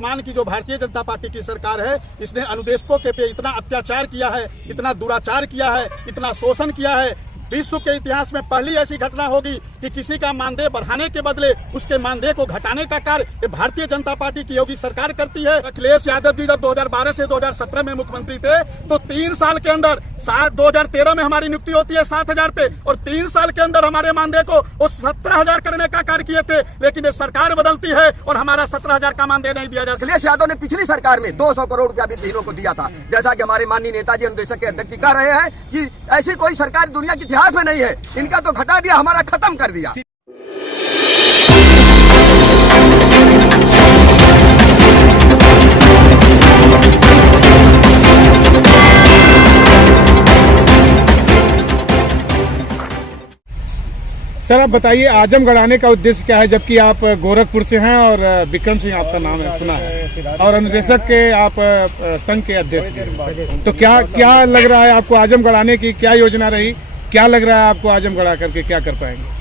वर्तमान की जो भारतीय जनता पार्टी की सरकार है, इसने अनुदेशकों के पे इतना अत्याचार किया है, इतना दुराचार किया है, इतना शोषण किया है। विश्व के इतिहास में पहली ऐसी घटना होगी कि किसी का मानदेय बढ़ाने के बदले उसके मानदेय को घटाने का कार्य भारतीय जनता पार्टी की योगी सरकार करती है। अखिलेश यादव जी जब 2012 से 2017 में मुख्यमंत्री थे तो 3 साल के अंदर 2013 में हमारी नियुक्ति होती है 7,000 पे, और 3 साल के अंदर हमारे मानदेय को 17,000 करने का कार्य किए थे। लेकिन ये सरकार बदलती है और हमारा 17,000 का मानदेय नहीं दिया जाता। अखिलेश यादव ने पिछली सरकार में 200 करोड़ रुपया वित्तहीनों को दिया था, जैसा कि हमारे माननीय नेताजी अनुदेशक के अध्यक्ष कह रहे हैं कि ऐसी कोई सरकार दुनिया के इतिहास में नहीं है। इनका तो घटा दिया, हमारा खत्म कर दिया। सर आप बताइए, आजमगढ़ आने का उद्देश्य क्या है, जबकि आप गोरखपुर से हैं और विक्रम सिंह आपका नाम है सुना है, और अनुदेशक के आप संघ के अध्यक्ष हैं। तो क्या लग रहा है आपको आजमगढ़ आने की क्या योजना रही, क्या लग रहा है आपको आजमगढ़ आकर के क्या कर पाएंगे?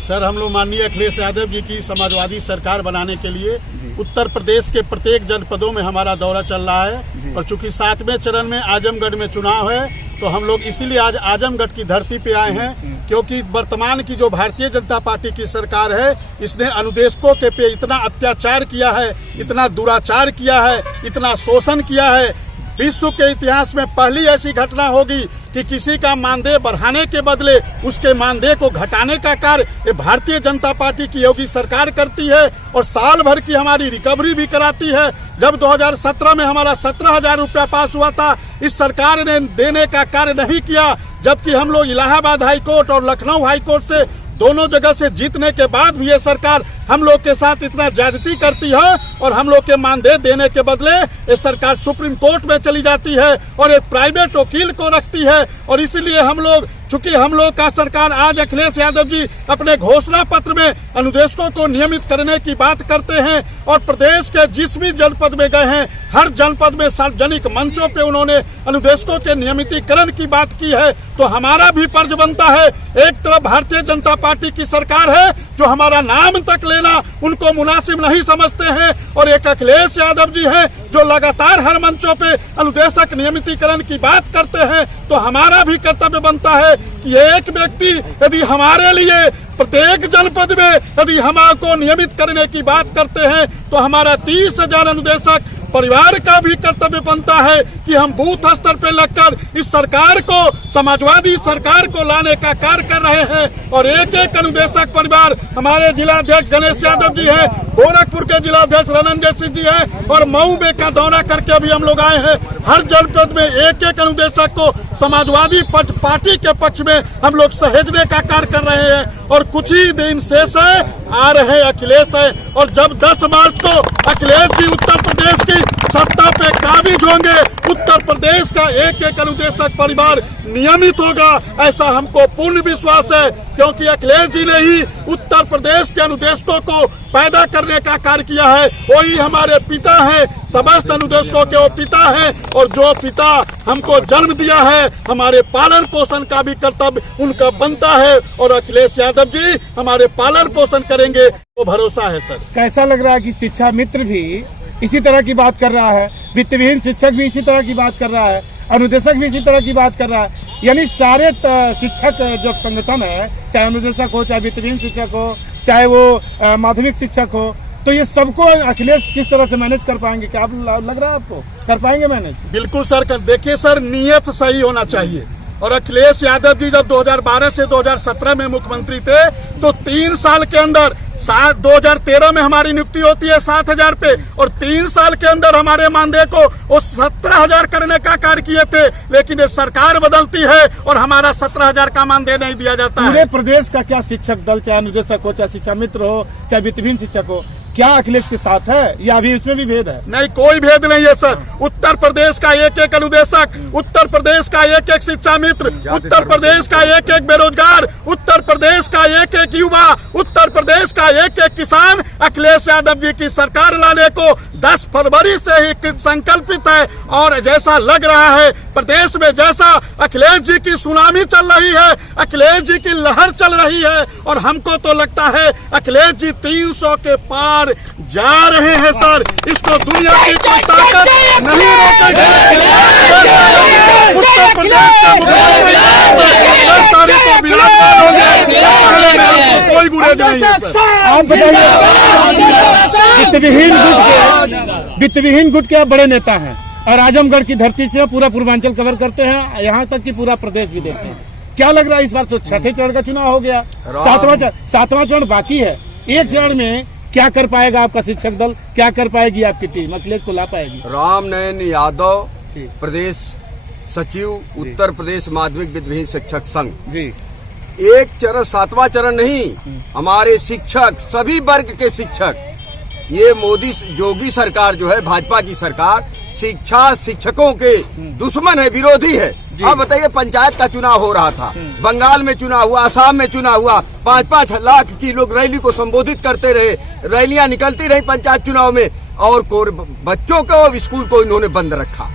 सर हम लोग माननीय अखिलेश यादव जी की समाजवादी सरकार बनाने के लिए उत्तर प्रदेश के प्रत्येक जनपदों में हमारा दौरा चल रहा है, और चूंकि 7वें चरण में आजमगढ़ में चुनाव है तो हम लोग इसीलिए आज आजमगढ़ की धरती पे आए हैं, क्योंकि वर्तमान की जो भारतीय जनता पार्टी की सरकार है, इसने अनुदेशकों के पे इतना अत्याचार किया है, इतना दुराचार किया है, इतना शोषण किया है। विश्व के इतिहास में पहली ऐसी घटना होगी कि किसी का मानदेय बढ़ाने के बदले उसके मानदेय को घटाने का कार्य भारतीय जनता पार्टी की योगी सरकार करती है, और साल भर की हमारी रिकवरी भी कराती है। जब 2017 में हमारा 17,000 रुपया पास हुआ था, इस सरकार ने देने का कार्य नहीं किया, जबकि हम लोग इलाहाबाद हाई कोर्ट और लखनऊ हाई कोर्ट से दोनों जगह से जीतने के बाद भी ये सरकार हम लोग के साथ इतना ज्यादती करती है, और हम लोग के मानदेय देने के बदले ये सरकार सुप्रीम कोर्ट में चली जाती है और एक प्राइवेट वकील को रखती है। और इसीलिए हम लोग, चूंकि हम लोग का सरकार आज अखिलेश यादव जी अपने घोषणा पत्र में अनुदेशकों को नियमित करने की बात करते हैं, और प्रदेश के जिस भी जनपद में गए हैं हर जनपद में सार्वजनिक मंचों पे उन्होंने अनुदेशकों के नियमितीकरण की बात की है, तो हमारा भी फर्ज बनता है। एक तरफ भारतीय जनता पार्टी की सरकार है जो हमारा नाम तक लेना उनको मुनासिब नहीं समझते हैं, और एक अखिलेश यादव जी हैं जो लगातार हर मंचों पे अनुदेशक नियमितीकरण की बात करते हैं। तो हमारा भी कर्तव्य बनता है कि एक व्यक्ति यदि हमारे लिए प्रत्येक जनपद में यदि हमको नियमित करने की बात करते हैं तो हमारा 30,000 अनुदेशक परिवार का भी कर्तव्य बनता है कि हम बूथ स्तर पे लगकर इस सरकार को, समाजवादी सरकार को लाने का कार्य कर रहे हैं। और एक एक अनुदेशक परिवार, हमारे जिलाध्यक्ष गणेश यादव जी हैं, गोरखपुर के जिलाध्यक्ष रनंजय सिंह जी हैं, और मऊ में का दौरा करके अभी हम लोग आए हैं। हर जनपद में एक एक अनुदेशक को समाजवादी पार्टी के पक्ष में हम लोग सहेजने का कार्य कर रहे हैं, और कुछ ही दिन शेष है, आ रहे अखिलेश है, और जब 10 मार्च को अखिलेश जी उत्तर प्रदेश की सत्ता पे काबिज होंगे, उत्तर प्रदेश का एक एक अनुदेशक परिवार नियमित होगा, ऐसा हमको पूर्ण विश्वास है। क्योंकि अखिलेश जी ने ही उत्तर प्रदेश के अनुदेशकों को पैदा करने का कार्य किया है, वही हमारे पिता हैं, समस्त अनुदेशकों के वो पिता हैं, और जो पिता हमको जन्म दिया है, हमारे पालन पोषण का भी कर्तव्य उनका बनता है, और अखिलेश यादव जी हमारे पालन पोषण करेंगे, वो भरोसा है। सर कैसा लग रहा है कि शिक्षा मित्र भी इसी तरह की बात कर रहा है, वित्तविहीन शिक्षक भी इसी तरह की बात कर रहा है, अनुदेशक भी इसी तरह की बात कर रहा है, यानी सारे शिक्षक जो संगठन है, चाहे अनुदेशक हो, चाहे वित्तविहीन शिक्षक हो, चाहे वो माध्यमिक शिक्षक हो, तो ये सबको अखिलेश किस तरह से मैनेज कर पाएंगे? क्या आप लग रहा है आपको कर पाएंगे मैनेज? बिल्कुल सर, देखिए सर, नियत सही होना चाहिए। और अखिलेश यादव जी जब 2012 से 2017 में मुख्यमंत्री थे तो 3 साल के अंदर 2013 में हमारी नियुक्ति होती है 7,000 पे, और 3 साल के अंदर हमारे मानदेय को वो 17,000 करने का कार्य किए थे। लेकिन ये सरकार बदलती है और हमारा 17,000 का मानदेय नहीं दिया जाता है। पूरे प्रदेश का क्या शिक्षक दल, चाहे अनुदेशक हो, चाहे शिक्षा मित्र हो, चाहे वित्तविहीन शिक्षक हो, क्या अखिलेश के साथ है, या अभी इसमें भी भेद है? नहीं, कोई भेद नहीं है सर। उत्तर प्रदेश का एक एक अनुदेशक, उत्तर प्रदेश का एक एक शिक्षा मित्र, उत्तर प्रदेश का एक एक बेरोजगार, उत्तर प्रदेश का एक एक युवा, उत्तर प्रदेश का एक एक किसान अखिलेश यादव जी की सरकार लाने को 10 फरवरी से ही कृत संकल्पित है और जैसा लग रहा है प्रदेश में जैसा अखिलेश जी की सुनामी चल रही है, अखिलेश जी की लहर चल रही है और हमको तो लगता है अखिलेश जी 300 के पार जा रहे हैं सर। इसको दुनिया की कोई ताकत नहीं रोकेगी। उत्तर प्रदेश के मुख्यमंत्री को विराजमान होंगे, कोई गुरेज नहीं है सर। आप बताइए, वित्तविहीन गुट के आप बड़े नेता हैं और आजमगढ़ की धरती से पूरा पूर्वांचल कवर करते हैं, यहाँ तक कि पूरा प्रदेश भी देखते हैं। क्या लग रहा है इस बार तो छठे चरण का चुनाव हो गया, सातवां चरण बाकी है। एक चरण में क्या कर पाएगा आपका शिक्षक दल, क्या कर पाएगी आपकी टीम, अखिलेश को ला पाएगी? रामनयन यादव, प्रदेश सचिव, उत्तर प्रदेश माध्यमिक वित्तविहीन शिक्षक संघ जी। एक चरण, सातवां चरण नहीं, हमारे शिक्षक, सभी वर्ग के शिक्षक, ये मोदी योगी सरकार जो है, भाजपा की सरकार, शिक्षा शिक्षकों के दुश्मन है, विरोधी है। अब बताइए, पंचायत का चुनाव हो रहा था, बंगाल में चुनाव हुआ, असम में चुनाव हुआ, 5-5 लाख की लोग रैली को संबोधित करते रहे, रैलियां निकलती रही पंचायत चुनाव में, और बच्चों को और स्कूल को इन्होंने बंद रखा।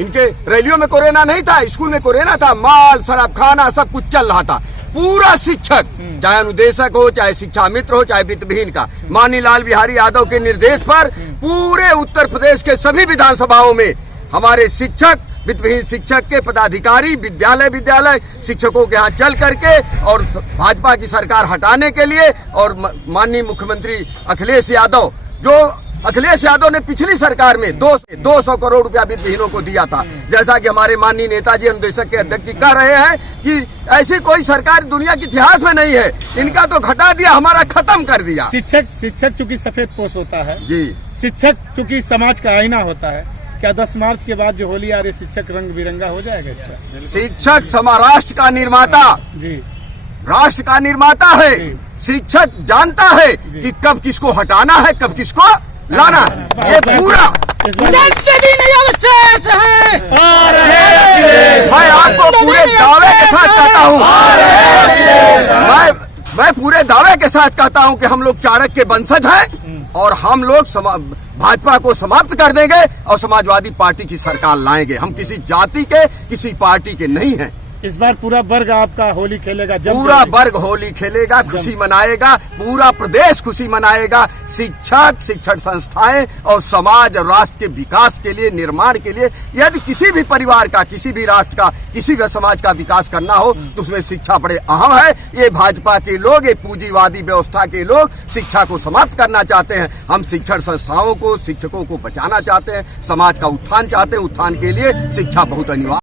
इनके रैलियों में कोरोना नहीं था, स्कूल में कोरोना था, माल शराब खाना सब कुछ चल रहा था। पूरा शिक्षक, चाहे अनुदेशक हो, चाहे शिक्षा मित्र हो, चाहे वित्तविहीन का, माननीय लाल बिहारी यादव के निर्देश पर पूरे उत्तर प्रदेश के सभी विधानसभाओं में हमारे शिक्षक, वित्तविहीन शिक्षक के पदाधिकारी विद्यालय शिक्षकों के यहाँ चल करके और भाजपा की सरकार हटाने के लिए, और माननीय मुख्यमंत्री अखिलेश यादव, जो अखिलेश यादव ने पिछली सरकार में 200 करोड़ रुपया वित्तविहीनों को दिया था, जैसा कि हमारे माननीय नेताजी अनुदेशक के अध्यक्ष जी कह रहे हैं कि ऐसी कोई सरकार दुनिया के इतिहास में नहीं है। इनका तो घटा दिया, हमारा खत्म कर दिया। शिक्षक चूंकि सफेद पोष होता है जी, शिक्षक चूंकि समाज का आईना होता है, क्या 10 मार्च के बाद जो होली आ रही, शिक्षक रंग बिरंगा हो जाएगा इसका? शिक्षक राष्ट्र का निर्माता जी, राष्ट्र का निर्माता है। शिक्षक जानता है कि कब किसको हटाना है, कब किसको लाना है। ये पूरा अवशेष है। मैं आपको पूरे दावे के साथ कहता हूँ, मैं पूरे दावे के साथ कहता हूँ कि हम लोग चाणक्य के वंशज हैं और हम लोग भाजपा को समाप्त कर देंगे और समाजवादी पार्टी की सरकार लाएंगे। हम किसी जाति के, किसी पार्टी के नहीं हैं। इस बार पूरा वर्ग आपका होली खेलेगा, पूरा वर्ग होली खेलेगा, खुशी मनाएगा, पूरा प्रदेश खुशी मनाएगा। शिक्षक, शिक्षण संस्थाएं और समाज और राष्ट्र के विकास के लिए, निर्माण के लिए, यदि किसी भी परिवार का, किसी भी राष्ट्र का, किसी भी समाज का विकास करना हो तो उसमें शिक्षा बड़े अहम है। ये भाजपा के लोग, ये पूंजीवादी व्यवस्था के लोग शिक्षा को समाप्त करना चाहते हैं। हम शिक्षण संस्थाओं को, शिक्षकों को बचाना चाहते हैं, समाज का उत्थान चाहते हैं। उत्थान के लिए शिक्षा बहुत अनिवार्य